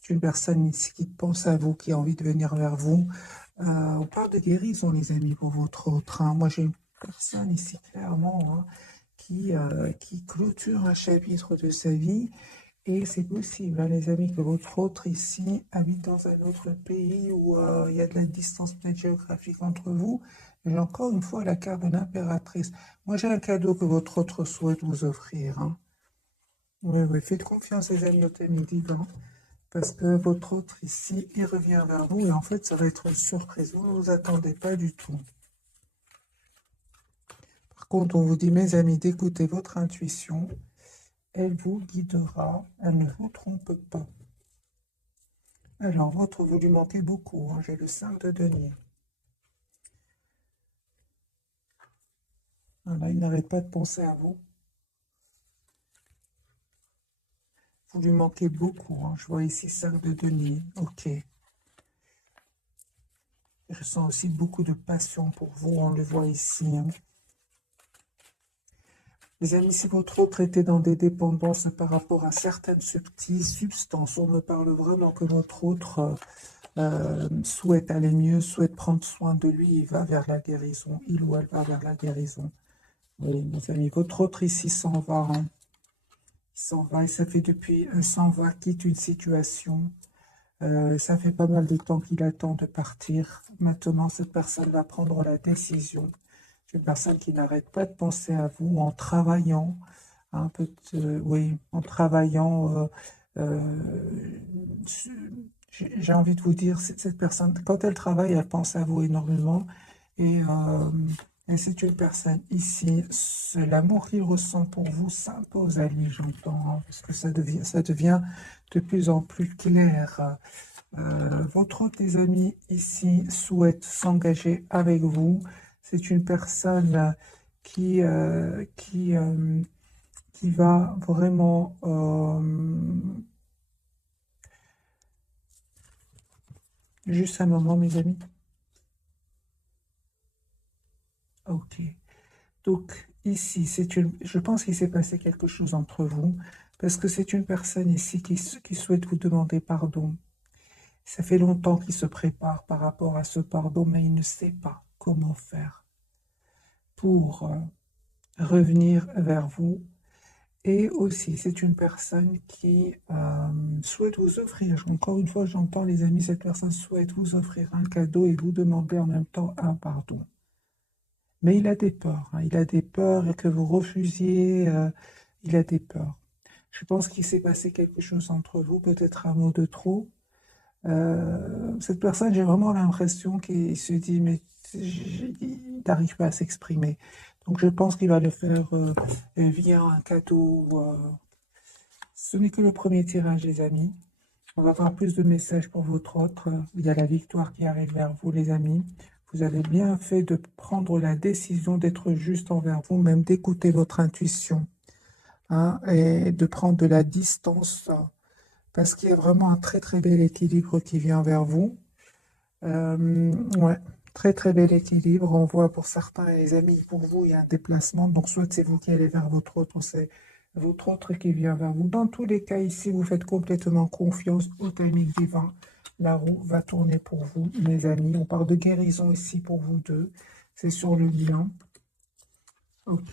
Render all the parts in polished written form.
C'est une personne ici qui pense à vous, qui a envie de venir vers vous. On parle de guérison, les amis, pour votre autre, hein. Moi, j'ai une personne ici, clairement, hein, qui clôture un chapitre de sa vie. Et c'est possible, hein, les amis, que votre autre ici habite dans un autre pays où il y a de la distance peut-être géographique entre vous. J'ai encore une fois la carte de l'impératrice. Moi, j'ai un cadeau que votre autre souhaite vous offrir, hein. Oui, oui, faites confiance, les amis, au thème divin. Parce que votre autre ici, il revient vers vous et en fait, ça va être une surprise. Vous ne vous attendez pas du tout. Par contre, on vous dit, mes amis, d'écouter votre intuition. Elle vous guidera. Elle ne vous trompe pas. Alors, votre, vous lui manquez beaucoup, hein. J'ai le 5 de denier. Voilà, il n'arrête pas de penser à vous. Vous lui manquez beaucoup, hein. Je vois ici 5 de denier. Ok. Je sens aussi beaucoup de passion pour vous. On le voit ici, hein. Les amis, si votre autre était dans des dépendances par rapport à certaines substances, on me parle vraiment que votre autre souhaite aller mieux, souhaite prendre soin de lui, il va vers la guérison, il ou elle va vers la guérison. Oui, mes amis, votre autre ici s'en va, hein. Il s'en va et ça fait depuis, s'en va, quitte une situation. Ça fait pas mal de temps qu'il attend de partir. Maintenant, cette personne va prendre la décision. C'est une personne qui n'arrête pas de penser à vous en travaillant, un peu, oui, en travaillant. J'ai envie de vous dire, cette personne, quand elle travaille, elle pense à vous énormément. Et, euh, et c'est une personne ici, l'amour qu'il ressent pour vous s'impose à lui, j'entends, hein, parce que ça devient de plus en plus clair. Votre autre des amis ici souhaite s'engager avec vous. C'est une personne qui, euh, qui, euh, qui va vraiment... juste un moment, mes amis. Ok. Donc, ici, je pense qu'il s'est passé quelque chose entre vous, parce que c'est une personne ici qui souhaite vous demander pardon. Ça fait longtemps qu'il se prépare par rapport à ce pardon, mais il ne sait pas comment faire pour revenir vers vous. Et aussi, c'est une personne qui souhaite vous offrir, encore une fois, j'entends les amis, cette personne souhaite vous offrir un cadeau et vous demander en même temps un pardon. Mais il a des peurs, hein. Il a des peurs et que vous refusiez, il a des peurs. Je pense qu'il s'est passé quelque chose entre vous, peut-être un mot de trop. Cette personne, j'ai vraiment l'impression qu'il se dit, mais il n'arrive pas à s'exprimer. Donc je pense qu'il va le faire via un cadeau. Ce n'est que le premier tirage, les amis. On va avoir plus de messages pour votre autre. Il y a la victoire qui arrive vers vous, les amis. Vous avez bien fait de prendre la décision d'être juste envers vous, même d'écouter votre intuition, hein, et de prendre de la distance, parce qu'il y a vraiment un très très bel équilibre qui vient vers vous. Ouais, très très bel équilibre. On voit pour certains, les amis, pour vous, il y a un déplacement. Donc, soit c'est vous qui allez vers votre autre, ou c'est votre autre qui vient vers vous. Dans tous les cas, ici, vous faites complètement confiance au timing divin. La roue va tourner pour vous, mes amis. On parle de guérison ici pour vous deux. C'est sur le lien. Ok,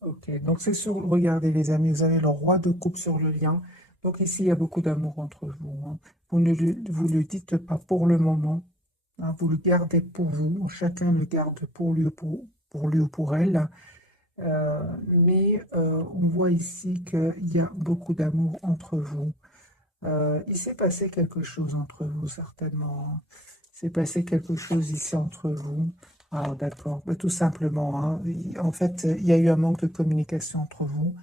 ok. Donc, c'est sur... Regardez, les amis, vous avez le roi de coupe sur le lien. Donc, ici, il y a beaucoup d'amour entre vous, hein. Vous ne le dites pas pour le moment, hein, vous le gardez pour vous. Chacun le garde pour lui, pour lui ou pour elle. Mais on voit ici qu'il y a beaucoup d'amour entre vous. Il s'est passé quelque chose entre vous, certainement, hein. Il s'est passé quelque chose ici entre vous. Ah, d'accord. Bah, tout simplement, hein. En fait, il y a eu un manque de communication entre vous.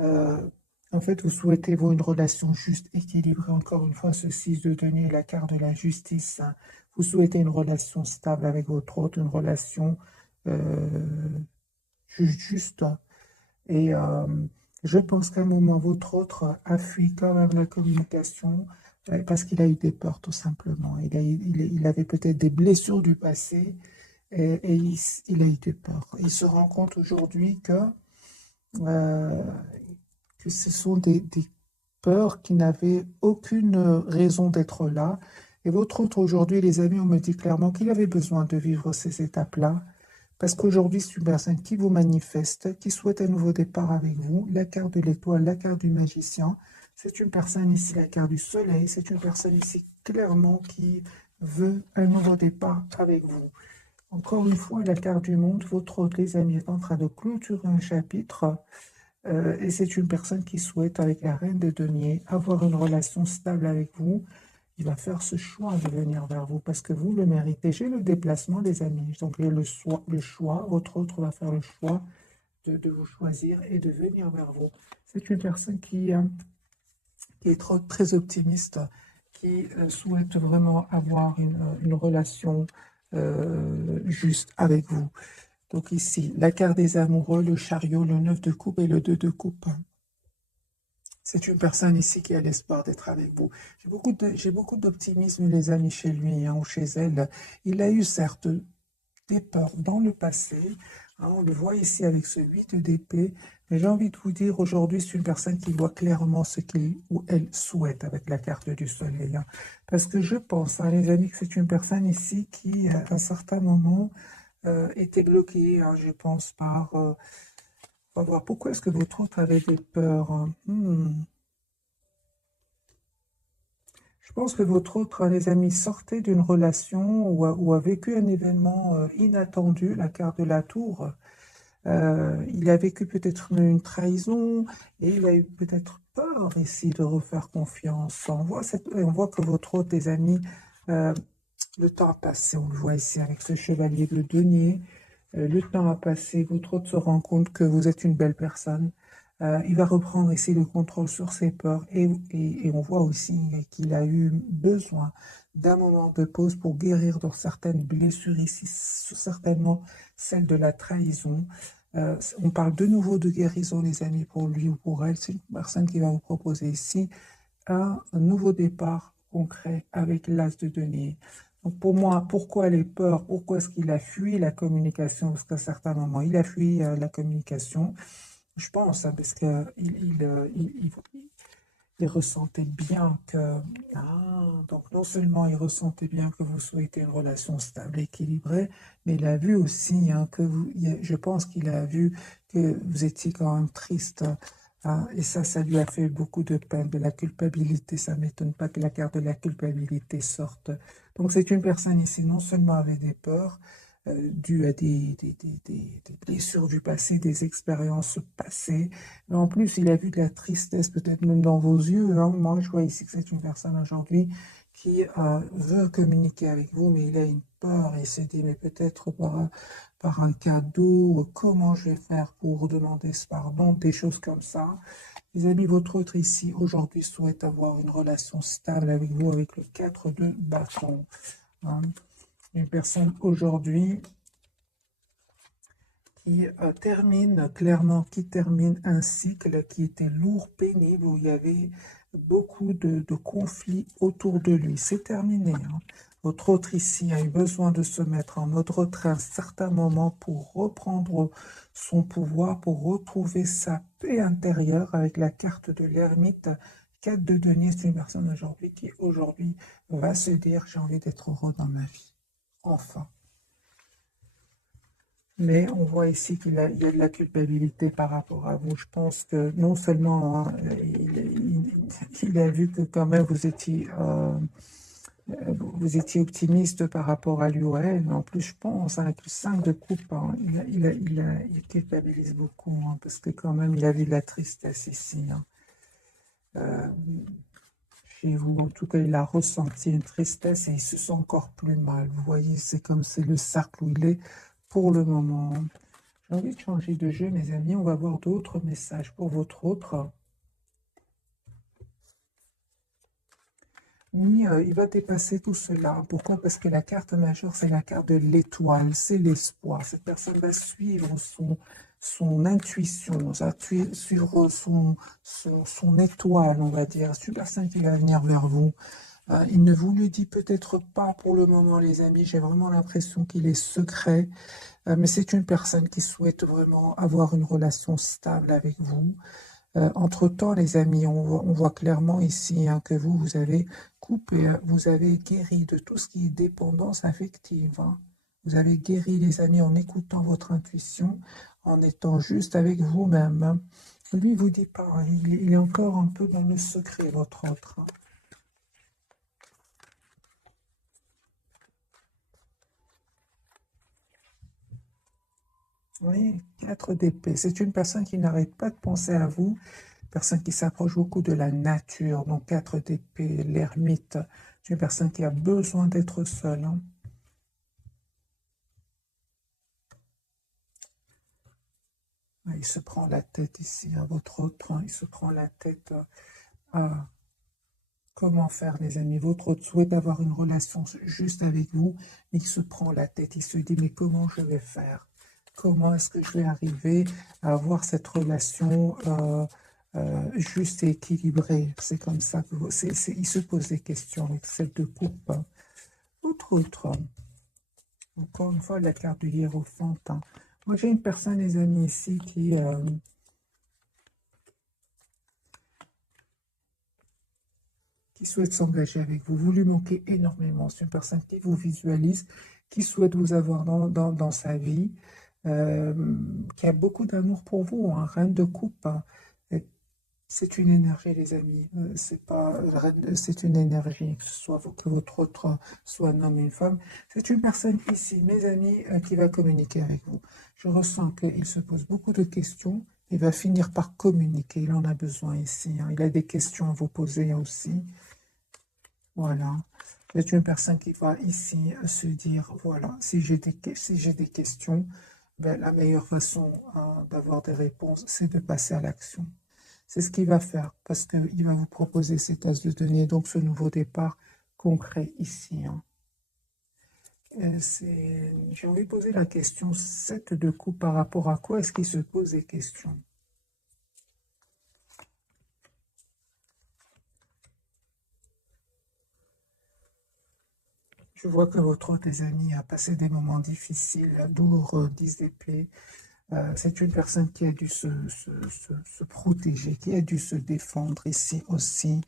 Euh, En fait, vous souhaitez, vous, une relation juste, équilibrée. Encore une fois, ce 6 de denier est la carte de la justice, hein. Vous souhaitez une relation stable avec votre autre, une relation euh, juste. Et je pense qu'à un moment, votre autre a fui quand même la communication parce qu'il a eu des peurs, tout simplement. Il avait peut-être des blessures du passé et il a eu des peurs. Il se rend compte aujourd'hui euh, que ce sont peur, qui n'avait aucune raison d'être là. Et votre autre aujourd'hui, les amis, on me dit clairement qu'il avait besoin de vivre ces étapes-là. Parce qu'aujourd'hui, c'est une personne qui vous manifeste, qui souhaite un nouveau départ avec vous. La carte de l'étoile, la carte du magicien. C'est une personne ici, la carte du soleil. C'est une personne ici, clairement, qui veut un nouveau départ avec vous. Encore une fois, la carte du monde, votre hôte, les amis, est en train de clôturer un chapitre. Et c'est une personne qui souhaite, avec la reine de denier, avoir une relation stable avec vous. Il va faire ce choix de venir vers vous parce que vous le méritez. J'ai le déplacement, les amis. Donc, il y a le choix. Votre autre va faire le choix de vous choisir et de venir vers vous. C'est une personne qui est très optimiste, qui souhaite vraiment avoir une relation juste avec vous. Donc ici, la carte des amoureux, le chariot, le 9 de coupe et le 2 de coupe. C'est une personne ici qui a l'espoir d'être avec vous. J'ai beaucoup d'optimisme, les amis, chez lui ou chez elle. Il a eu certes des peurs dans le passé. On le voit ici avec ce 8 d'épée. Mais j'ai envie de vous dire, aujourd'hui, c'est une personne qui voit clairement ce qu'il ou elle souhaite avec la carte du soleil. Parce que je pense, les amis, que c'est une personne ici qui, à un certain moment, était bloquée, je pense, par... on va voir, pourquoi est-ce que votre autre avait des peurs? Je pense que votre autre, les amis, sortait d'une relation ou a vécu un événement inattendu, la carte de la tour. Il a vécu peut-être une trahison et il a eu peut-être peur ici de refaire confiance. On voit que votre autre, les amis, euh, le temps a passé, on le voit ici avec ce chevalier de denier. Le temps a passé, votre autre se rend compte que vous êtes une belle personne. Il va reprendre ici le contrôle sur ses peurs et on voit aussi qu'il a eu besoin d'un moment de pause pour guérir de certaines blessures ici, certainement celle de la trahison. On parle de nouveau de guérison, les amis, pour lui ou pour elle. C'est une personne qui va vous proposer ici un nouveau départ concret avec l'as de denier. Donc pour moi, pourquoi les peurs? Pourquoi est-ce qu'il a fui la communication? Parce qu'à certains moments, il a fui la communication. Je pense, parce qu'il il ressentait bien que... donc non seulement il ressentait bien que vous souhaitez une relation stable, équilibrée, mais il a vu aussi que je pense qu'il a vu que vous étiez quand même triste. Et ça lui a fait beaucoup de peine, de la culpabilité. Ça ne m'étonne pas que la carte de la culpabilité sorte. Donc c'est une personne ici, non seulement avait des peurs, dues à des blessures du passé, des expériences passées, mais en plus il a vu de la tristesse, peut-être même dans vos yeux. Moi, je vois ici que c'est une personne aujourd'hui qui veut communiquer avec vous, mais il a une peur et se dit, mais peut-être par un cadeau, comment je vais faire pour demander ce pardon, des choses comme ça. Les amis, votre autre ici, aujourd'hui, souhaite avoir une relation stable avec vous, avec le 4 de bâton. Une personne aujourd'hui qui termine un cycle qui était lourd, pénible, où il y avait beaucoup de conflits autour de lui. C'est terminé. Votre autre ici a eu besoin de se mettre en mode retrait à un certain moment pour reprendre son pouvoir, pour retrouver sa paix intérieure avec la carte de l'ermite. 4 de denier, c'est une personne aujourd'hui qui aujourd'hui va se dire j'ai envie d'être heureux dans ma vie. Enfin. Mais on voit ici il y a de la culpabilité par rapport à vous. Je pense que non seulement il a vu que quand même vous étiez optimiste par rapport à lui ou à elle, mais en plus je pense avec le 5 de coupe, il culpabilise beaucoup, parce que quand même il a vu de la tristesse ici. Chez vous, en tout cas, il a ressenti une tristesse et il se sent encore plus mal. Vous voyez, c'est comme c'est le cercle où il est pour le moment. J'ai envie de changer de jeu, mes amis. On va voir d'autres messages pour votre autre. Oui, il va dépasser tout cela. Pourquoi? Parce que la carte majeure, c'est la carte de l'étoile, c'est l'espoir. Cette personne va suivre son intuition, suivre son étoile, on va dire. C'est une personne qui va venir vers vous. Il ne vous le dit peut-être pas pour le moment, les amis. J'ai vraiment l'impression qu'il est secret. Mais c'est une personne qui souhaite vraiment avoir une relation stable avec vous. Entre-temps, les amis, on voit clairement ici hein, que vous avez coupé, vous avez guéri de tout ce qui est dépendance affective. Hein. Vous avez guéri, les amis, en écoutant votre intuition, en étant juste avec vous-même. Hein. Lui, il vous dit pas, hein, il est encore un peu dans le secret, votre autre. Hein. Oui, 4 d'épée. C'est une personne qui n'arrête pas de penser à vous, personne qui s'approche beaucoup de la nature. Donc 4 d'épée, l'ermite. C'est une personne qui a besoin d'être seule. Hein. Il se prend la tête ici, à votre autre. Hein. Il se prend la tête à comment faire, les amis. Votre autre souhaite avoir une relation juste avec vous. Il se prend la tête. Il se dit, mais comment je vais faire? Comment est-ce que je vais arriver à avoir cette relation juste et équilibrée? C'est comme ça que il se pose des questions avec cette de coupe. Hein. Autre, encore une fois, la carte du hiérophante. Hein. Moi, j'ai une personne, les amis, ici, qui souhaite s'engager avec vous. Vous lui manquez énormément. C'est une personne qui vous visualise, qui souhaite vous avoir dans sa vie, euh, qui a beaucoup d'amour pour vous, hein, reine de coupe. Hein. C'est une énergie, les amis. C'est pas, c'est une énergie, que ce soit vous, que votre autre soit un homme ou une femme. C'est une personne ici, mes amis, qui va communiquer avec vous. Je ressens qu'il se pose beaucoup de questions. Il va finir par communiquer. Il en a besoin ici. Hein. Il a des questions à vous poser aussi. Voilà. C'est une personne qui va ici se dire, voilà, si j'ai des questions, ben, la meilleure façon d'avoir des réponses, c'est de passer à l'action. C'est ce qu'il va faire, parce qu'il va vous proposer cet as de denier, donc ce nouveau départ concret ici. Hein. J'ai envie de poser la question 7 de coupe par rapport à quoi est-ce qu'il se pose des questions? Je vois que votre autre, tes amis, a passé des moments difficiles, douloureux, 10 d'épée. C'est une personne qui a dû se protéger, qui a dû se défendre ici aussi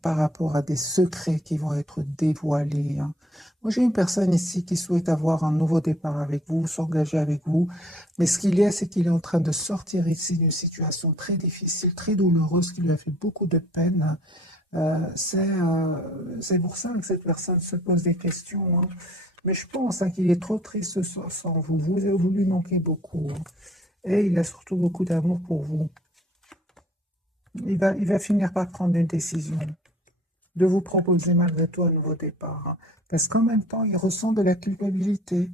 par rapport à des secrets qui vont être dévoilés. Hein. Moi, j'ai une personne ici qui souhaite avoir un nouveau départ avec vous, s'engager avec vous, mais ce qu'il y a, c'est qu'il est en train de sortir ici d'une situation très difficile, très douloureuse, qui lui a fait beaucoup de peine. C'est pour ça que cette personne se pose des questions. Hein. Mais je pense hein, qu'il est trop triste sans vous. Vous lui manquez beaucoup. Hein. Et il a surtout beaucoup d'amour pour vous. Il va finir par prendre une décision de vous proposer malgré tout un nouveau départ. Hein. Parce qu'en même temps, il ressent de la culpabilité.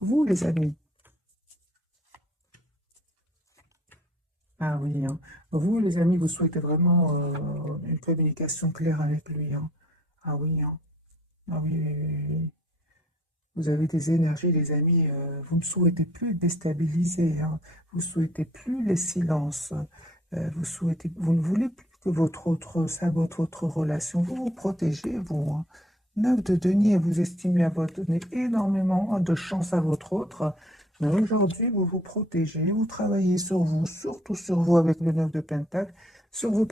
Vous, les amis. Ah oui. Hein. Vous, les amis, vous souhaitez vraiment une communication claire avec lui. Hein. Ah oui. Hein. Ah oui, oui, oui, oui. Vous avez des énergies, les amis. Vous ne souhaitez plus être déstabilisé. Hein. Vous ne souhaitez plus les silences. Vous ne voulez plus que votre autre sabote votre relation. Vous vous protégez, vous. Hein. 9 de denier, vous estimez avoir donné énormément hein, de chance à votre autre. Mais aujourd'hui, vous vous protégez, vous travaillez sur vous, surtout sur vous avec le 9 de pentacle, sur vos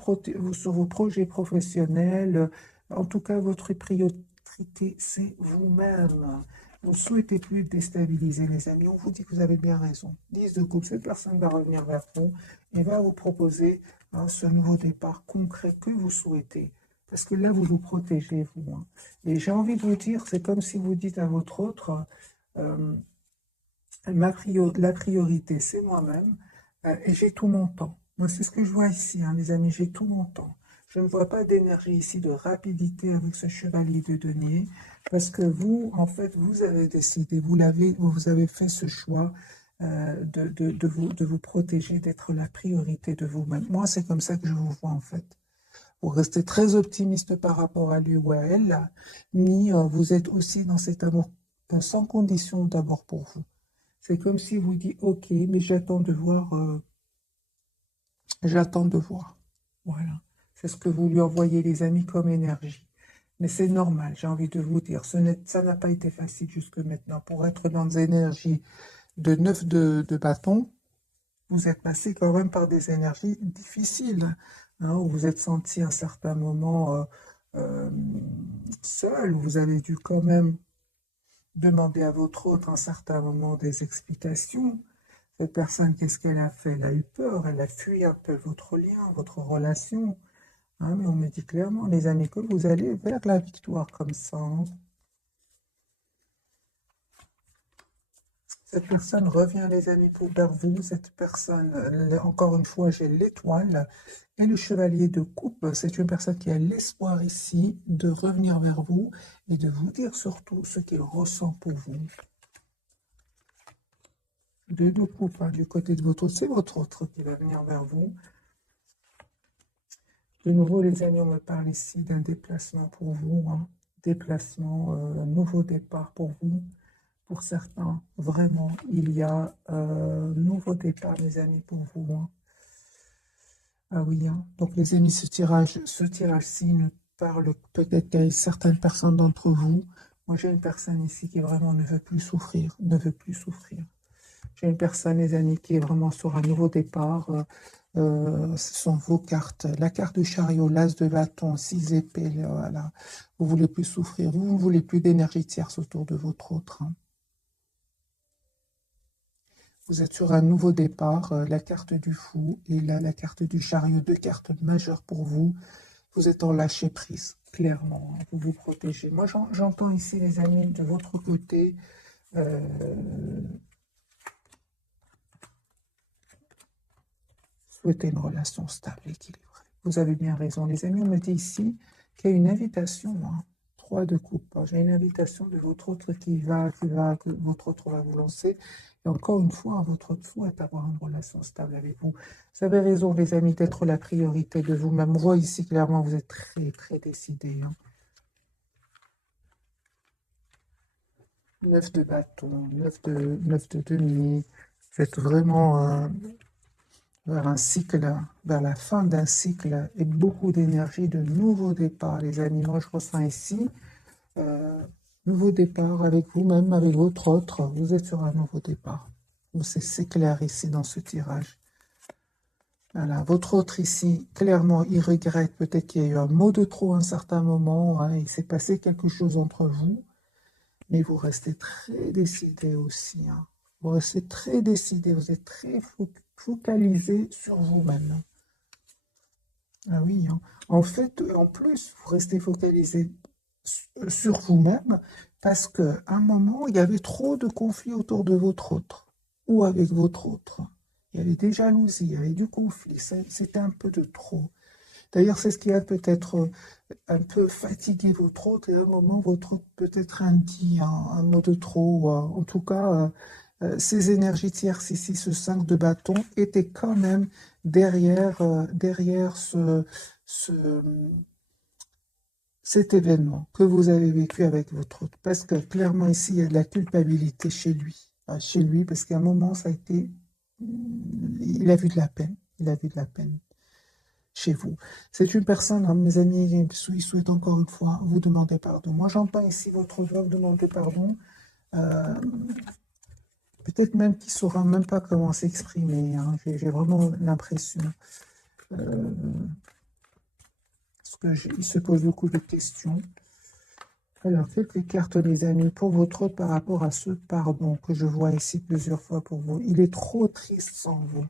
projets professionnels. En tout cas, votre priorité, c'est vous-même. Vous ne souhaitez plus déstabiliser les amis. On vous dit que vous avez bien raison. 10 de coupe, cette personne va revenir vers vous et va vous proposer hein, ce nouveau départ concret que vous souhaitez. Parce que là, vous vous protégez, vous. Hein. Et j'ai envie de vous dire, c'est comme si vous dites à votre autre, euh, la priorité, c'est moi-même, et j'ai tout mon temps. Moi, c'est ce que je vois ici, hein, les amis, j'ai tout mon temps. Je ne vois pas d'énergie ici, de rapidité avec ce chevalier de denier, parce que vous, en fait, vous avez décidé, vous avez fait ce choix de vous protéger, d'être la priorité de vous-même. Moi, c'est comme ça que je vous vois, en fait. Vous restez très optimiste par rapport à lui ou à elle, mais vous êtes aussi dans cet amour sans condition d'abord pour vous. C'est comme si vous dites, OK, mais j'attends de voir. Voilà. C'est ce que vous lui envoyez, les amis, comme énergie. Mais c'est normal, j'ai envie de vous dire. Ça n'a pas été facile jusque maintenant. Pour être dans des énergies de 9 de bâton, vous êtes passé quand même par des énergies difficiles, hein, où vous êtes senti à un certain moment euh, seul, où vous avez dû quand même demander à votre autre à un certain moment des explications. Cette personne, qu'est-ce qu'elle a fait? Elle a eu peur, elle a fui un peu votre lien, votre relation. Hein, mais on me dit clairement, les amis, que vous allez vers la victoire comme ça. Hein. Cette personne revient, les amis, pour vers vous. Cette personne, encore une fois, j'ai l'étoile et le chevalier de coupe. C'est une personne qui a l'espoir ici de revenir vers vous et de vous dire surtout ce qu'il ressent pour vous. De coupe, hein, du côté de votre autre, c'est votre autre qui va venir vers vous. De nouveau, les amis, on me parle ici d'un déplacement pour vous. Hein. Déplacement, nouveau départ pour vous. Pour certains, vraiment, il y a nouveau départ, les amis, pour vous. Hein. Ah oui, hein. Donc les amis, ce tirage-ci ne parle peut-être qu'à certaines personnes d'entre vous. Moi, j'ai une personne ici qui vraiment ne veut plus souffrir, ne veut plus souffrir. J'ai une personne, les amis, qui est vraiment sur un nouveau départ. Ce sont vos cartes. La carte de chariot, l'as de bâton, 6 épées, voilà. Vous ne voulez plus souffrir, vous ne voulez plus d'énergie tierce autour de votre autre. Hein. Vous êtes sur un nouveau départ, la carte du fou et là, la carte du chariot, deux cartes majeures pour vous. Vous êtes en lâcher prise, clairement, hein, vous vous protégez. Moi, j'entends ici, les amis, de votre côté, souhaiter une relation stable, équilibrée. Vous avez bien raison. Les amis, on me dit ici qu'il y a une invitation, hein, 3 de coupe. J'ai une invitation de votre autre que votre autre va vous lancer. Et encore une fois, votre autre souhaite avoir une relation stable avec vous. Vous avez raison, les amis, d'être la priorité de vous-même. On voit ici clairement, vous êtes très, très décidés. Hein. 9 de bâton, 9 de denier. Vous êtes vraiment vers un cycle, vers la fin d'un cycle et beaucoup d'énergie, de nouveaux départs, les amis. Moi, je ressens ici, nouveau départ avec vous-même, avec votre autre. Vous êtes sur un nouveau départ. C'est clair ici dans ce tirage. Voilà, votre autre ici, clairement, il regrette peut-être qu'il y a eu un mot de trop à un certain moment. Hein, il s'est passé quelque chose entre vous, mais vous restez très décidé aussi. Hein. Vous restez très décidé, vous êtes très focalisé sur vous-même. Ah oui, hein. En fait, en plus, vous restez focalisé sur vous-même parce qu'à un moment, il y avait trop de conflits autour de votre autre ou avec votre autre. Il y avait des jalousies, il y avait du conflit, c'était un peu de trop. D'ailleurs, c'est ce qui a peut-être un peu fatigué votre autre et à un moment, votre autre peut-être dit un mot de trop. En tout cas, ces énergies tierces ici, ce 5 de bâton, étaient quand même derrière ce, cet événement que vous avez vécu avec votre autre. Parce que clairement ici, il y a de la culpabilité chez lui. Chez lui, parce qu'à un moment, ça a été... Il a vu de la peine. Il a vu de la peine chez vous. C'est une personne, hein, mes amis, il souhaite encore une fois vous demander pardon. Moi, j'entends ici votre doigt vous demander pardon. Peut-être même qu'il ne saura même pas comment s'exprimer. Hein. J'ai vraiment l'impression. Parce qu'il se pose beaucoup de questions. Alors, quelques cartes, les amis, pour votre autre par rapport à ce pardon que je vois ici plusieurs fois pour vous. Il est trop triste sans vous.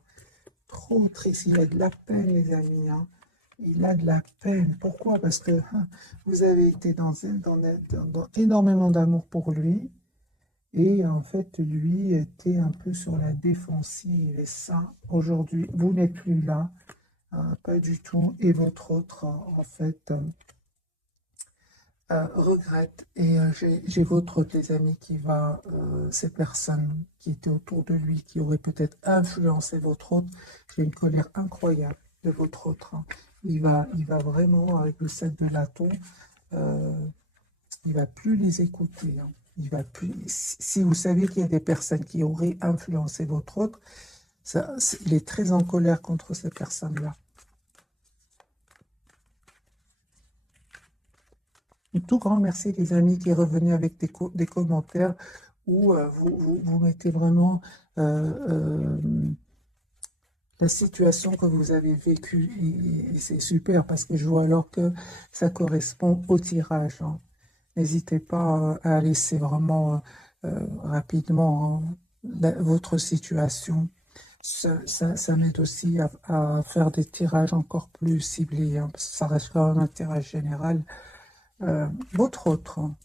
Trop triste. Il a de la peine, les amis. Hein. Il a de la peine. Pourquoi? Parce que hein, vous avez été dans énormément d'amour pour lui. Et en fait, lui était un peu sur la défensive. Et ça, aujourd'hui, vous n'êtes plus là. Pas du tout. Et votre autre, en fait, regrette. Et j'ai votre autre, les amis, qui va, ces personnes qui étaient autour de lui, qui auraient peut-être influencé votre autre. J'ai une colère incroyable de votre autre. Hein. Il va vraiment, avec le 7 de bâton, il va plus les écouter. Hein. Il va plus. Si vous savez qu'il y a des personnes qui auraient influencé votre autre, il est très en colère contre ces personnes-là. Un tout grand merci, les amis, qui est revenu avec des commentaires où vous mettez vraiment la situation que vous avez vécue. Et c'est super parce que je vois alors que ça correspond au tirage, hein. N'hésitez pas à laisser vraiment rapidement, hein, votre situation. Ça m'aide aussi à faire des tirages encore plus ciblés, hein, parce que ça reste quand même un tirage général. Votre autre, hein,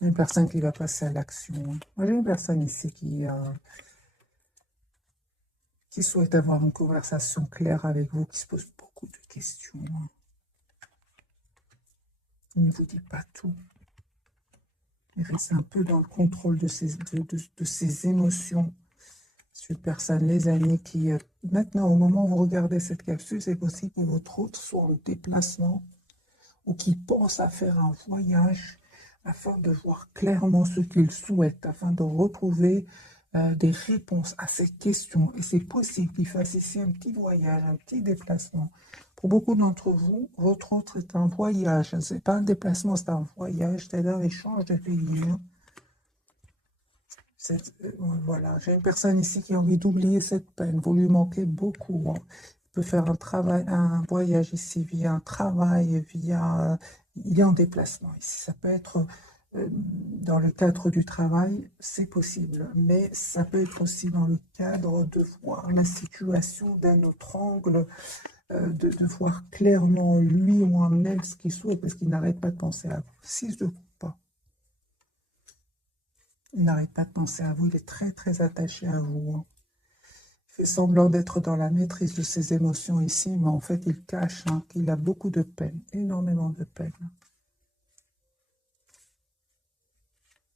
une personne qui va passer à l'action, hein. Moi, j'ai une personne ici qui souhaite avoir une conversation claire avec vous, qui se pose beaucoup de questions, hein. Il ne vous dit pas tout. Il reste un peu dans le contrôle de ses émotions. C'est une personne, les amis, qui, maintenant, au moment où vous regardez cette capsule, c'est possible que votre autre soit en déplacement ou qui pense à faire un voyage afin de voir clairement ce qu'il souhaite, afin de retrouver des réponses à ces questions. Et c'est possible qu'il fasse ici un petit voyage, un petit déplacement. Pour beaucoup d'entre vous, votre autre est un voyage. Ce n'est pas un déplacement, c'est un voyage, c'est-à-dire un échange de pays. Voilà, j'ai une personne ici qui a envie d'oublier cette peine. Vous lui manquez beaucoup, hein. Il peut faire un travail, un voyage ici via un travail, via... il est en déplacement ici. Ça peut être dans le cadre du travail, c'est possible. Mais ça peut être aussi dans le cadre de voir la situation d'un autre angle, de voir clairement lui ou un elle ce qu'il souhaite, parce qu'il n'arrête pas de penser à vous. 6 de coupe. Il n'arrête pas de penser à vous, il est très très attaché à vous, hein. Il fait semblant d'être dans la maîtrise de ses émotions ici, mais en fait il cache, hein, qu'il a beaucoup de peine, énormément de peine.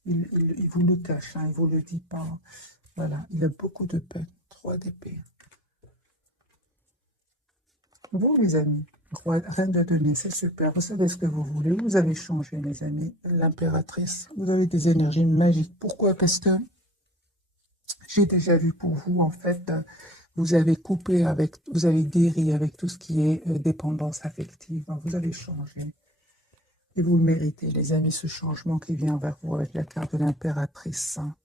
Il vous le cache, hein, il ne vous le dit pas. Voilà, il a beaucoup de peine. 3 d'épée. Vous les amis, reine de denier, c'est super, vous savez ce que vous voulez, vous avez changé mes amis, l'impératrice, vous avez des énergies magiques. Pourquoi? Parce que j'ai déjà vu pour vous, en fait, vous avez coupé avec, vous avez guéri avec tout ce qui est dépendance affective, hein. Vous avez changé. Et vous le méritez, les amis, ce changement qui vient vers vous avec la carte de l'impératrice, hein.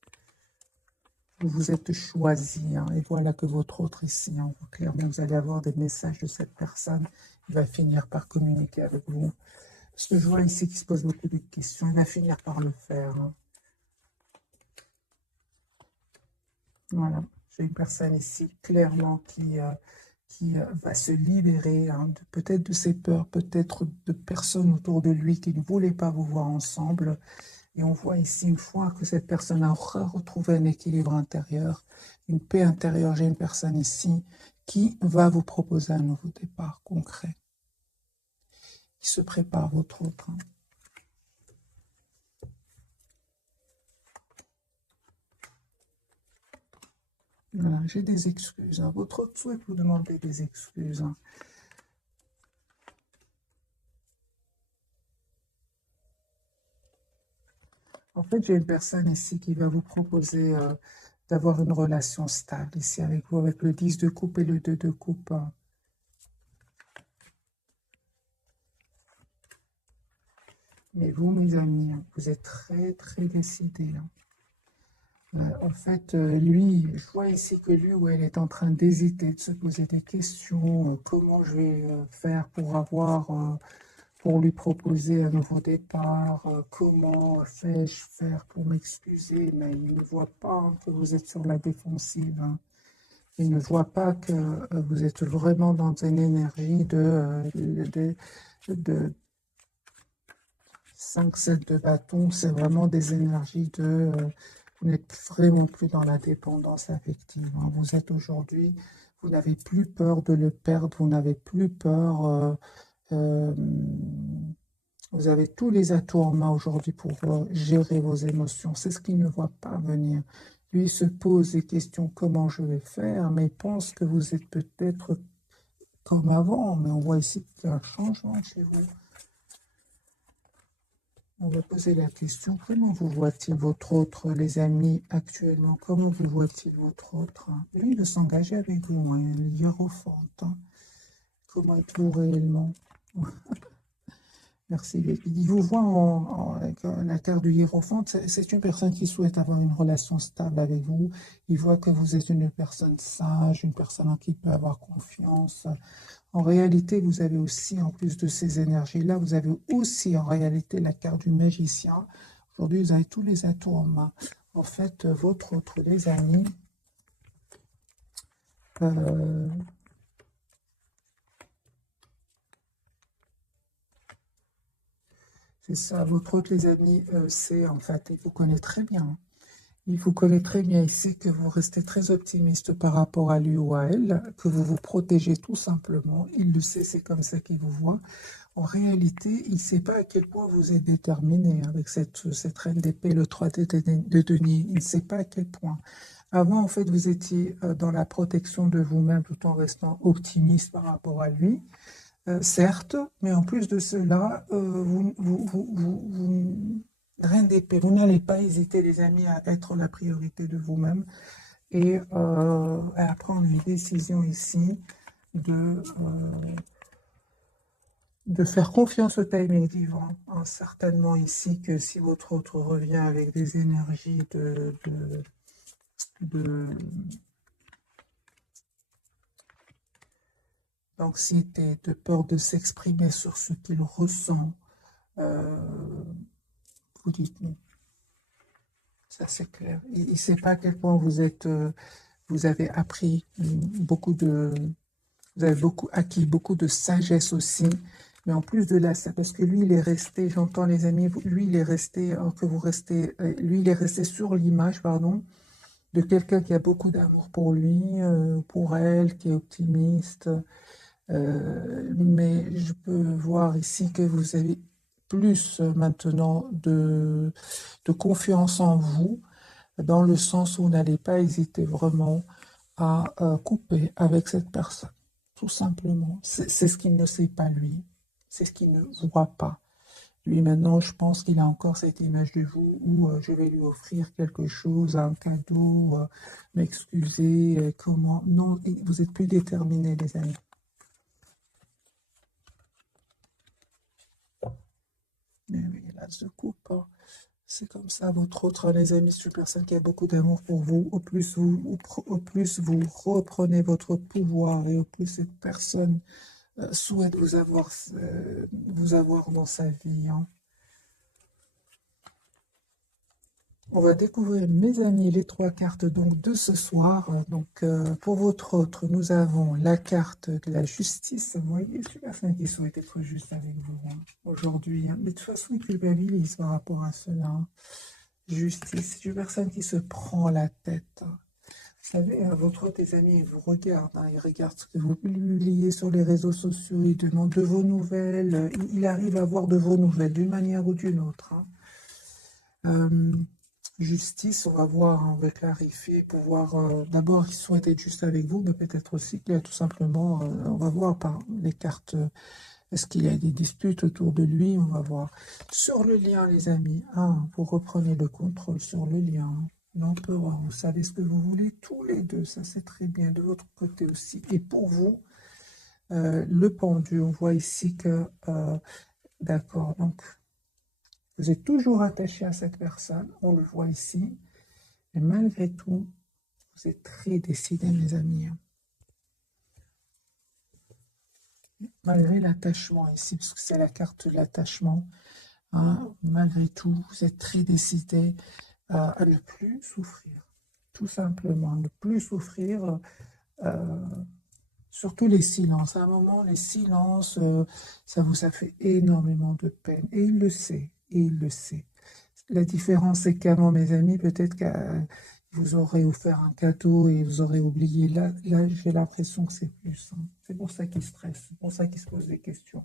Vous vous êtes choisi, hein, et voilà que votre autre ici, hein, clairement, vous allez avoir des messages de cette personne. Il va finir par communiquer avec vous. Parce que je vois ici qu'il se pose beaucoup de questions. Il va finir par le faire, hein. Voilà, j'ai une personne ici clairement qui va se libérer, hein, peut-être de ses peurs, peut-être de personnes autour de lui qui ne voulaient pas vous voir ensemble. Et on voit ici, une fois que cette personne aura retrouvé un équilibre intérieur, une paix intérieure, j'ai une personne ici qui va vous proposer un nouveau départ concret. Qui se prépare, votre autre, hein. Voilà, j'ai des excuses, hein. Votre autre souhaite vous demander des excuses, hein. En fait, j'ai une personne ici qui va vous proposer d'avoir une relation stable ici avec vous, avec le 10 de coupe et le 2 de coupe, hein. Mais vous, mes amis, hein, vous êtes très, très décidés, hein. En fait, lui, je vois ici que lui ou elle est en train d'hésiter, de se poser des questions. Comment je vais faire pour pour lui proposer un nouveau départ? Comment fais-je faire pour m'excuser? Mais il ne voit pas, hein, que vous êtes sur la défensive, hein. Il ne voit pas que vous êtes vraiment dans une énergie de 5-7 de bâton. C'est vraiment des énergies vous n'êtes vraiment plus dans la dépendance affective, hein. Vous êtes aujourd'hui, vous n'avez plus peur de le perdre, vous n'avez plus peur, vous avez tous les atouts en main aujourd'hui pour gérer vos émotions. C'est ce qu'il ne voit pas venir. Lui, il se pose des questions, comment je vais faire, mais il pense que vous êtes peut-être comme avant, mais on voit ici qu'il y a un changement chez vous. On va poser la question, comment vous voit-il votre autre, les amis, actuellement? Comment vous voit-il votre autre? Lui, il veut s'engager avec vous, hein, il est hiérophante, hein. Comment êtes-vous réellement? Merci. Il vous voit avec la carte du Hiérophant. C'est une personne qui souhaite avoir une relation stable avec vous. Il voit que vous êtes une personne sage, une personne en qui il peut avoir confiance. En réalité, vous avez aussi, en plus de ces énergies-là, vous avez aussi en réalité la carte du magicien. Aujourd'hui, vous avez tous les atouts en main. En fait, votre autre, les amis, euh, c'est ça, votre autre, les amis, c'est en fait, il vous connaît très bien. Il vous connaît très bien. Il sait que vous restez très optimiste par rapport à lui ou à elle, que vous vous protégez tout simplement. Il le sait, c'est comme ça qu'il vous voit. En réalité, il ne sait pas à quel point vous êtes déterminé avec cette reine d'épée, le 3 de denier. Il ne sait pas à quel point. Avant, en fait, vous étiez dans la protection de vous-même tout en restant optimiste par rapport à lui. Certes, mais en plus de cela, reine d'épée, vous n'allez pas hésiter, les amis, à être la priorité de vous-même et à prendre une décision ici de faire confiance au timing divin. Hein, certainement ici que si votre autre revient avec des énergies de- d'anxiété, de peur de s'exprimer sur ce qu'il ressent, euh, vous dites non. Ça, c'est clair. Il ne sait pas à quel point vous avez appris beaucoup vous avez acquis beaucoup de sagesse aussi. Mais en plus de là, ça, parce que lui, il est resté, j'entends les amis, lui, il est resté, que vous restez, lui, il est resté sur l'image, pardon, de quelqu'un qui a beaucoup d'amour pour lui, pour elle, qui est optimiste. Mais je peux voir ici que vous avez plus maintenant de confiance en vous dans le sens où vous n'allez pas hésiter vraiment à couper avec cette personne, tout simplement. C'est ce qu'il ne sait pas, lui. C'est ce qu'il ne voit pas. Lui, maintenant, je pense qu'il a encore cette image de vous où je vais lui offrir quelque chose, un cadeau, m'excuser, comment. Non, vous êtes plus déterminés, les amis. Mais oui, là, se coupe. Hein. C'est comme ça, votre autre, les amis, c'est une personne qui a beaucoup d'amour pour vous. Au plus vous reprenez votre pouvoir et au plus cette personne souhaite vous avoir dans sa vie. Hein. On va découvrir, mes amis, les trois cartes donc de ce soir. Donc, pour votre autre, nous avons la carte de la justice. Vous voyez, c'est une personne qui souhaite être juste avec vous hein, aujourd'hui. Hein. Mais de toute façon, il culpabilise par rapport à cela. Hein. Justice, c'est une personne qui se prend la tête. Vous savez, votre tes amis, ils vous regardent, hein, ils regardent ce que vous publiez sur les réseaux sociaux, ils demandent de vos nouvelles, il arrive à avoir de vos nouvelles d'une manière ou d'une autre. Hein. Justice, on va voir, hein, on va clarifier, pouvoir, d'abord, il souhaite être juste avec vous, mais peut-être aussi qu'il y a tout simplement, on va voir par les cartes, est-ce qu'il y a des disputes autour de lui, on va voir. Sur le lien, les amis, hein, vous reprenez le contrôle sur le lien. Hein. L'empereur, vous savez ce que vous voulez, tous les deux, ça c'est très bien, de votre côté aussi. Et pour vous, le pendu, on voit ici que, d'accord, donc vous êtes toujours attaché à cette personne, on le voit ici, mais malgré tout, vous êtes très décidé, mes amis. Hein. Malgré l'attachement ici, parce que c'est la carte de l'attachement, hein, malgré tout, vous êtes très décidé à ne plus souffrir. Tout simplement, ne plus souffrir, euh, surtout les silences. À un moment, les silences, ça vous a fait énormément de peine. Et il le sait, et il le sait. La différence, c'est qu'avant, mes amis, peut-être que vous aurez offert un cadeau et vous aurez oublié. Là j'ai l'impression que c'est plus. Hein. C'est pour ça qu'il stresse, c'est pour ça qu'il se pose des questions.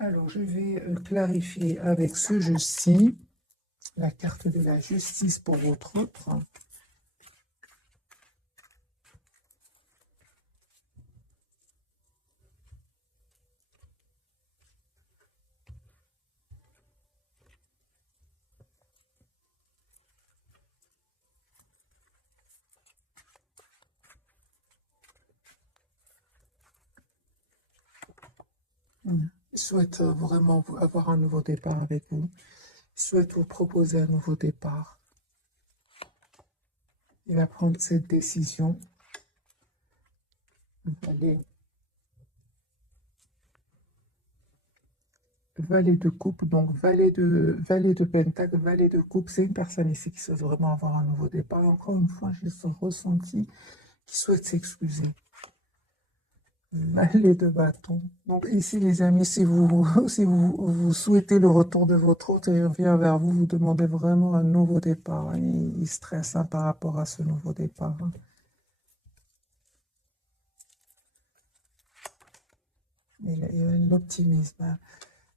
Alors, je vais clarifier avec ce jeu-ci la carte de la justice pour votre autre. Il souhaite vraiment avoir un nouveau départ avec vous. Il souhaite vous proposer un nouveau départ. Il va prendre cette décision. Valet, valet de coupe, donc valet de pentacle, valet de coupe. C'est une personne ici qui souhaite vraiment avoir un nouveau départ. Encore une fois, j'ai ce ressenti qui souhaite s'excuser. Valet de bâton. Donc ici, les amis, si vous souhaitez le retour de votre hôte et il revient vers vous, vous demandez vraiment un nouveau départ. Il stresse par rapport à ce nouveau départ. Il a l'optimisme.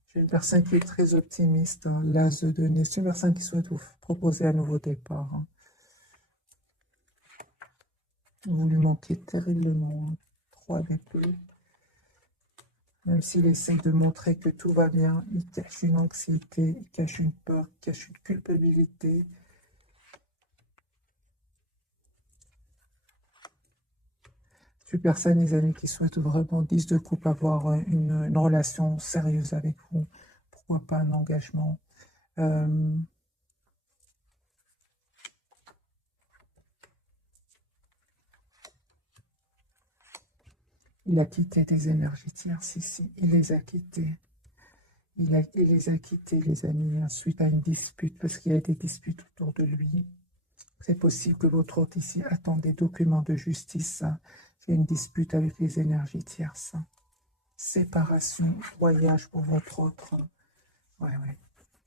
J'ai une personne qui est très optimiste. L'as de denier. C'est une personne qui souhaite vous proposer un nouveau départ. Vous lui manquez terriblement. 3 d'épée. Même s'il essaie de montrer que tout va bien, il cache une anxiété, il cache une peur, il cache une culpabilité. C'est une personne, les amis, qui souhaite vraiment 10 de coupe, avoir une relation sérieuse avec vous. Pourquoi pas un engagement. Il a quitté des énergies tierces ici. Il les a quittées. Il les a quittés, les amis, suite à une dispute, parce qu'il y a des disputes autour de lui. C'est possible que votre hôte ici attend des documents de justice. Il y a une dispute avec les énergies tierces. Séparation, voyage pour votre autre. Ouais.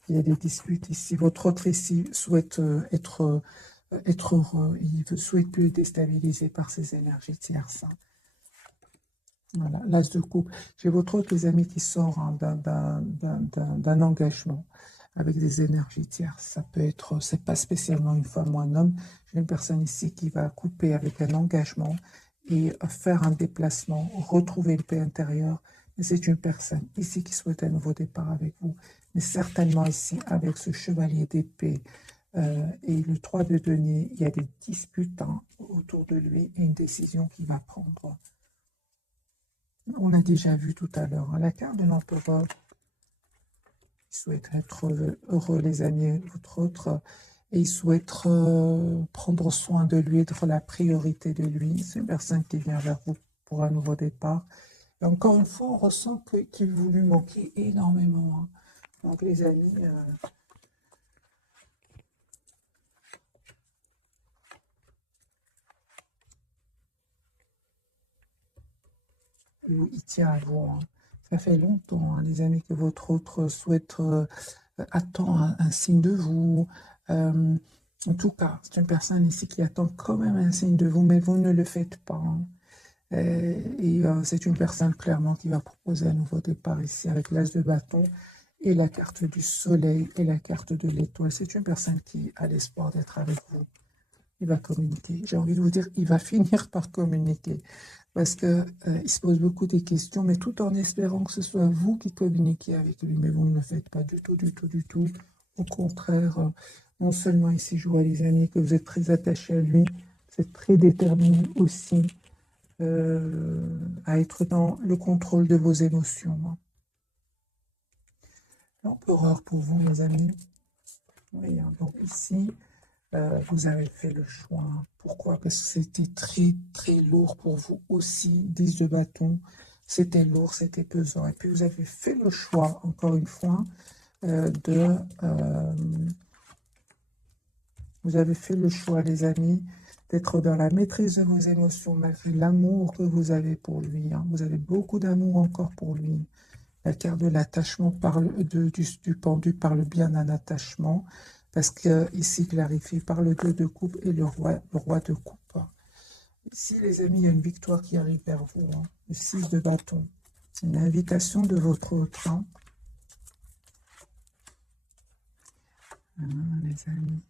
Il y a des disputes ici. Votre autre ici souhaite être heureux. Il ne souhaite plus être déstabilisé par ces énergies tierces. Voilà, l'as de coupe. J'ai votre autre, les amis, qui sort d'un engagement avec des énergies tierces. Ça peut être, c'est pas spécialement une femme ou un homme. J'ai une personne ici qui va couper avec un engagement et faire un déplacement, retrouver une paix intérieure. Mais c'est une personne ici qui souhaite un nouveau départ avec vous. Mais certainement ici, avec ce chevalier d'épée et le 3 de denier, il y a des disputes autour de lui et une décision qu'il va prendre. On l'a déjà vu tout à l'heure. La carte de l'empereur, il souhaite être heureux, les amis, votre autre, et il souhaite prendre soin de lui, être la priorité de lui. C'est une personne qui vient vers vous pour un nouveau départ. Et encore une fois, on ressent qu'il vous lui manquez énormément. Donc, les amis, il tient à vous. Ça fait longtemps, les amis, que votre autre souhaite, attend un signe de vous. En tout cas, c'est une personne ici qui attend quand même un signe de vous, mais vous ne le faites pas. C'est une personne clairement qui va proposer un nouveau départ ici avec l'as de bâton et la carte du soleil et la carte de l'étoile. C'est une personne qui a l'espoir d'être avec vous. Il va communiquer. J'ai envie de vous dire, il va finir par communiquer parce que il se pose beaucoup de questions, mais tout en espérant que ce soit vous qui communiquez avec lui. Mais vous ne le faites pas du tout, du tout, du tout. Au contraire, non seulement ici, je vois les amis que vous êtes très attachés à lui, vous êtes très déterminés aussi à être dans le contrôle de vos émotions. L'empereur pour vous, mes amis. Oui, donc ici, vous avez fait le choix. Pourquoi? Parce que c'était très, très lourd pour vous aussi. 10 de bâton, c'était lourd, c'était pesant. Et puis, vous avez fait le choix, encore une fois, vous avez fait le choix, les amis, d'être dans la maîtrise de vos émotions, malgré l'amour que vous avez pour lui. Vous avez beaucoup d'amour encore pour lui. La carte de l'attachement du pendu parle bien d'un attachement, parce que ici clarifie par le 2 de coupe et le roi de coupe. Ici, les amis, il y a une victoire qui arrive vers vous. Le 6 de bâton. Une invitation de votre autre. Les amis.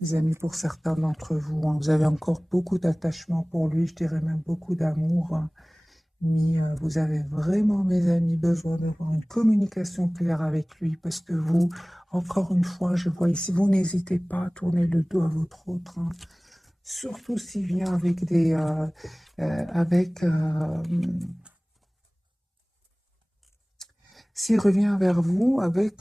Les amis, pour certains d'entre vous, vous avez encore beaucoup d'attachement pour lui, je dirais même beaucoup d'amour. Mais vous avez vraiment, mes amis, besoin d'avoir une communication claire avec lui parce que vous, encore une fois, je vois ici, vous n'hésitez pas à tourner le dos à votre autre, hein. Surtout s'il vient avec s'il revient vers vous avec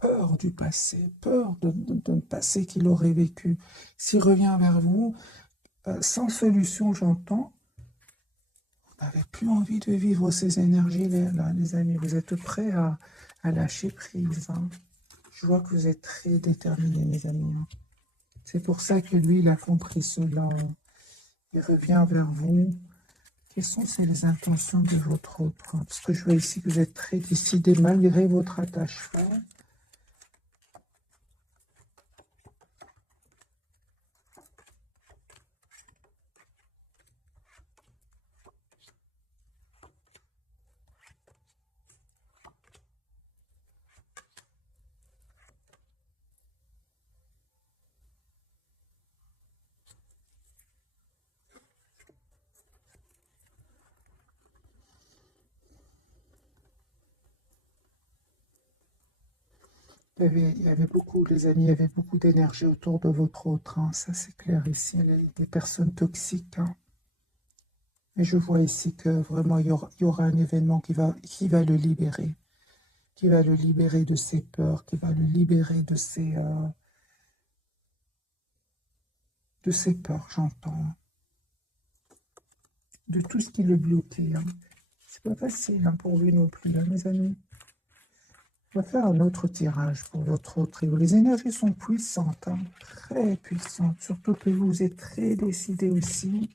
peurs du passé, peur d'un passé qu'il aurait vécu. S'il revient vers vous, sans solution, j'entends, vous n'avez plus envie de vivre ces énergies-là, les amis. Vous êtes prêts à lâcher prise, hein. Je vois que vous êtes très déterminés, mes amis, hein. C'est pour ça que lui, il a compris cela, hein. Il revient vers vous. Quelles sont les intentions de votre autre, hein? Parce que je vois ici que vous êtes très décidé malgré votre attachement. Il y avait beaucoup, les amis, il y avait beaucoup d'énergie autour de votre autre, hein. Ça, c'est clair ici. Il y a des personnes toxiques, hein. Et je vois ici que vraiment, il y aura un événement qui va le libérer, qui va le libérer de ses peurs, qui va le libérer de ses peurs, j'entends, de tout ce qui le bloquait, hein. C'est pas facile, hein, pour lui non plus, hein, mes amis. On va faire un autre tirage pour votre autre trio. Les énergies sont puissantes, hein, très puissantes, surtout que vous êtes très décidé aussi.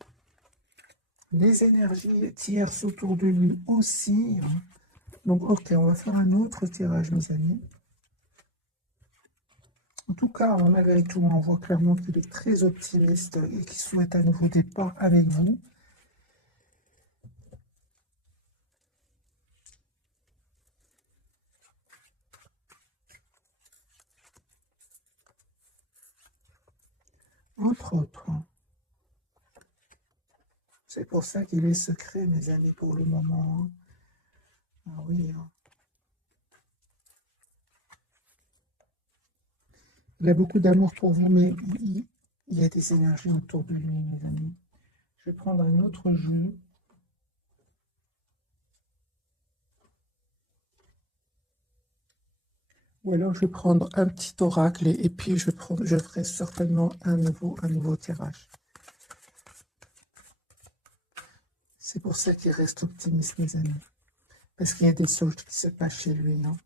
Les énergies tierces autour de lui aussi, hein. Donc, ok, on va faire un autre tirage, mes amis. En tout cas, malgré tout, on voit clairement qu'il est très optimiste et qu'il souhaite un nouveau départ avec vous. Votre autre, hein. C'est pour ça qu'il est secret, mes amis, pour le moment, hein. Ah oui, hein. Il a beaucoup d'amour pour vous, mais il y a des énergies autour de lui, mes amis. Je vais prendre un autre jeu. Ou alors je vais prendre un petit oracle et puis je ferai certainement un nouveau tirage. C'est pour ça qu'il reste optimiste, mes amis. Parce qu'il y a des choses qui se passent chez lui, non?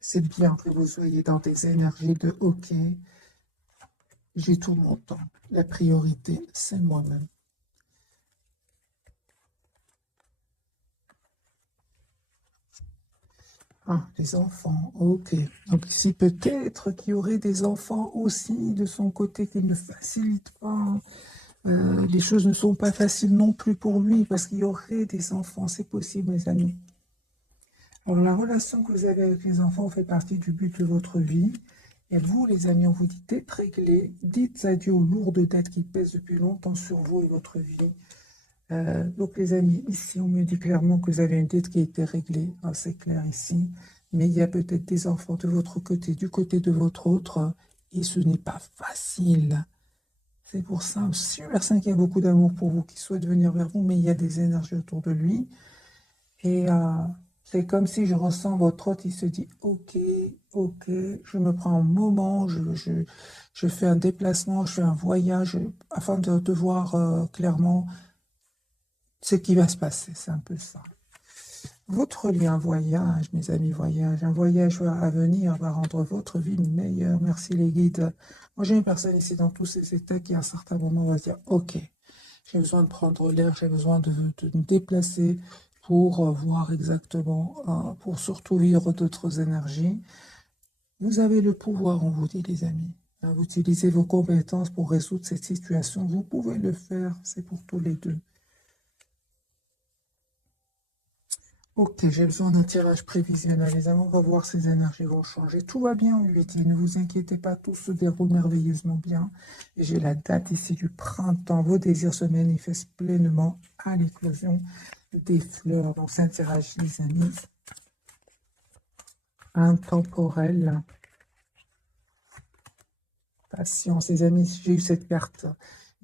C'est bien que vous soyez dans des énergies de OK, j'ai tout mon temps. La priorité, c'est moi-même. Ah, les enfants, ok. Donc ici, peut-être qu'il y aurait des enfants aussi de son côté qui ne facilitent pas. Les choses ne sont pas faciles non plus pour lui parce qu'il y aurait des enfants. C'est possible, mes amis. Alors, la relation que vous avez avec les enfants fait partie du but de votre vie. Et vous, les amis, on vous dit d'être réglés. Dites adieu aux lourdes dettes qui pèsent depuis longtemps sur vous et votre vie. Donc, les amis, ici, on me dit clairement que vous avez une dette qui a été réglée. Ah, c'est clair ici. Mais il y a peut-être des enfants de votre côté, du côté de votre autre, et ce n'est pas facile. C'est pour ça, sûr et certain qu'il y a beaucoup d'amour pour vous, qui souhaite venir vers vous, mais il y a des énergies autour de lui. Et c'est comme si je ressens votre autre, il se dit, ok, ok, je me prends un moment, je fais un déplacement, je fais un voyage, afin de voir clairement ce qui va se passer. C'est un peu ça. Votre lien voyage, mes amis, voyage, un voyage à venir va rendre votre vie meilleure. Merci les guides. Moi, j'ai une personne ici dans tous ces états qui, à un certain moment, va se dire, OK, j'ai besoin de prendre l'air, j'ai besoin de me déplacer pour voir exactement, pour surtout vivre d'autres énergies. Vous avez le pouvoir, on vous dit, les amis. Vous utilisez vos compétences pour résoudre cette situation. Vous pouvez le faire, c'est pour tous les deux. Ok, j'ai besoin d'un tirage prévisionnel. Les amis, on va voir si ces énergies vont changer. Tout va bien, on lui dit. Ne vous inquiétez pas, tout se déroule merveilleusement bien. Et j'ai la date ici du printemps. Vos désirs se manifestent pleinement à l'éclosion des fleurs. Donc, c'est un tirage, les amis, intemporel. Patience, les amis, j'ai eu cette carte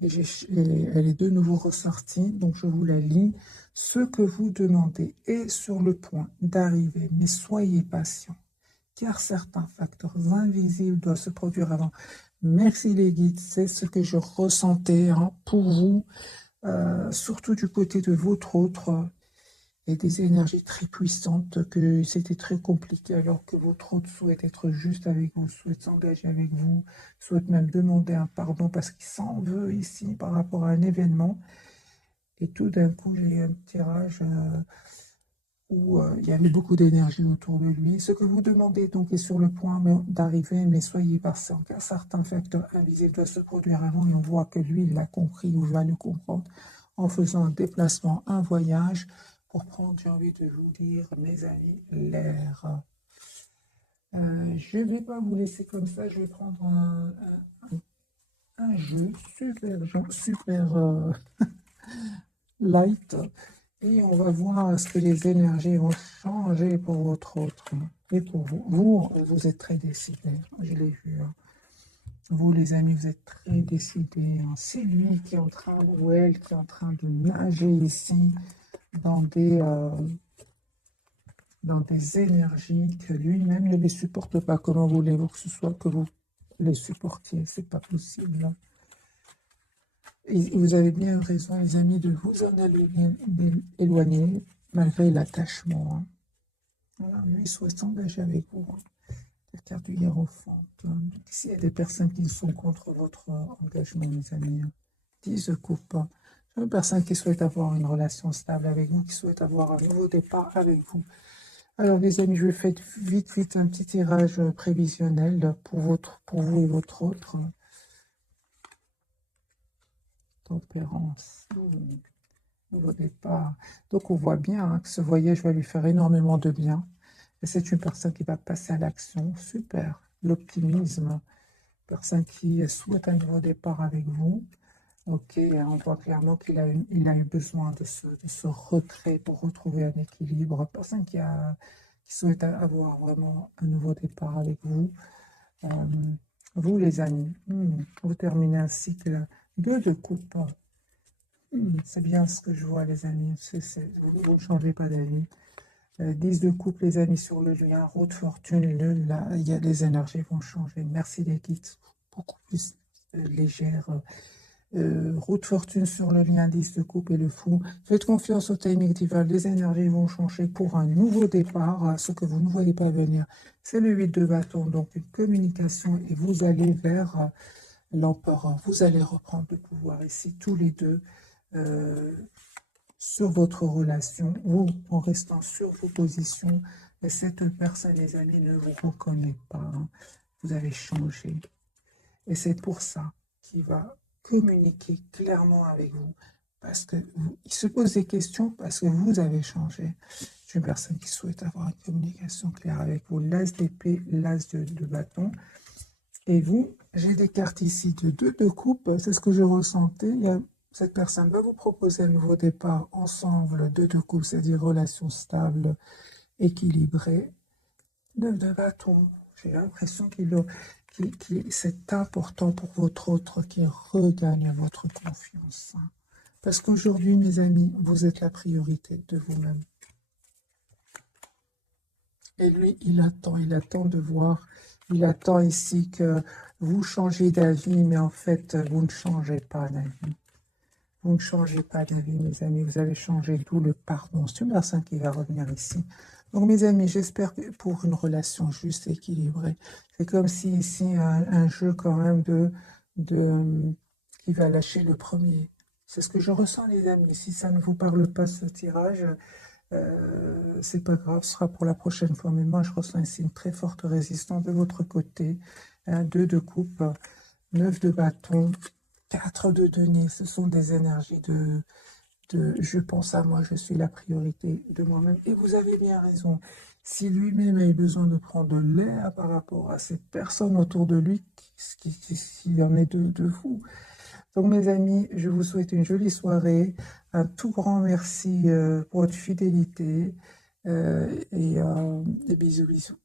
et elle est de nouveau ressortie, donc je vous la lis. Ce que vous demandez est sur le point d'arriver, mais soyez patient, car certains facteurs invisibles doivent se produire avant. Merci les guides, c'est ce que je ressentais pour vous, surtout du côté de votre autre. Et des énergies très puissantes, que c'était très compliqué alors que votre autre souhaite être juste avec vous, souhaite s'engager avec vous, souhaite même demander un pardon parce qu'il s'en veut ici par rapport à un événement. Et tout d'un coup, j'ai eu un tirage où il y avait beaucoup d'énergie autour de lui. Ce que vous demandez donc est sur le point d'arriver, mais soyez patient, car certains facteurs invisibles doivent se produire avant et on voit que lui, il l'a compris ou va le comprendre en faisant un déplacement, un voyage pour prendre, j'ai envie de vous dire, mes amis, l'air. Je ne vais pas vous laisser comme ça, je vais prendre un jeu super, super light et on va voir ce que les énergies vont changer pour votre autre et pour vous. Vous êtes très décidés, je l'ai vu. Vous, les amis, vous êtes très décidés. C'est lui qui est en train, ou elle qui est en train de nager ici dans des énergies que lui-même ne les supporte pas. Comment voulez-vous que ce soit que vous les supportiez? C'est pas possible. Et vous avez bien raison, les amis, de vous en éloigner malgré l'attachement. Voilà, lui souhaite s'engager avec vous. La carte du hiérophante. S'il y a des personnes qui sont contre votre engagement, mes amis, 10 de coupe. Une personne qui souhaite avoir une relation stable avec vous, qui souhaite avoir un nouveau départ avec vous. Alors, les amis, je vais faire vite un petit tirage prévisionnel pour vous et votre autre. Tempérance. Nouveau départ. Donc, on voit bien que ce voyage va lui faire énormément de bien. Et c'est une personne qui va passer à l'action. Super. L'optimisme. Personne qui souhaite un nouveau départ avec vous. Ok, on voit clairement qu'il a eu besoin de ce retrait pour retrouver un équilibre. Personne qui souhaite avoir vraiment un nouveau départ avec vous. Vous, les amis, vous terminez un cycle 2 de coupe. C'est bien ce que je vois, les amis. Vous ne changez pas d'avis. 10 de coupe, les amis, sur le lien. Roue de fortune, là, les énergies vont changer. Merci, les guides. Beaucoup plus légères. Roue de fortune sur le lien 10 de coupe et le fou. Faites confiance au timing divin. Les énergies vont changer pour un nouveau départ. Ce que vous ne voyez pas venir, c'est le 8 de bâton. Donc, une communication et vous allez vers l'empereur. Vous allez reprendre le pouvoir ici, tous les deux. Sur votre relation, vous en restant sur vos positions, et cette personne, les amis, ne vous reconnaît pas. Vous avez changé. Et c'est pour ça qu'il va communiquer clairement avec vous. Parce que il se pose des questions parce que vous avez changé. C'est une personne qui souhaite avoir une communication claire avec vous. L'as d'épée, l'as de bâton. Et vous, j'ai des cartes ici de 2 de coupe. C'est ce que je ressentais. Cette personne va vous proposer un nouveau départ ensemble, 2 de coupe, c'est-à-dire relation stable, équilibrée. 9 de bâton, j'ai l'impression c'est important pour votre autre qui regagne votre confiance. Parce qu'aujourd'hui, mes amis, vous êtes la priorité de vous-même. Et lui, il attend de voir, il attend ici que vous changez d'avis, mais en fait, vous ne changez pas d'avis. Vous ne changez pas d'avis, mes amis. Vous avez changé, d'où le pardon. C'est une personne qui va revenir ici. Donc, mes amis, j'espère que pour une relation juste et équilibrée, c'est comme si ici, un jeu quand même qui va lâcher le premier. C'est ce que je ressens, les amis. Si ça ne vous parle pas, ce tirage, c'est pas grave, ce sera pour la prochaine fois. Mais moi, je ressens ici une très forte résistance de votre côté. 2 de coupe, 9 de bâton, 4 de denier. Ce sont des énergies je pense à moi, je suis la priorité de moi-même. Et vous avez bien raison. Si lui-même a eu besoin de prendre l'air par rapport à cette personne autour de lui, s'il y en est de vous. Donc, mes amis, je vous souhaite une jolie soirée. Un tout grand merci pour votre fidélité et des bisous, bisous.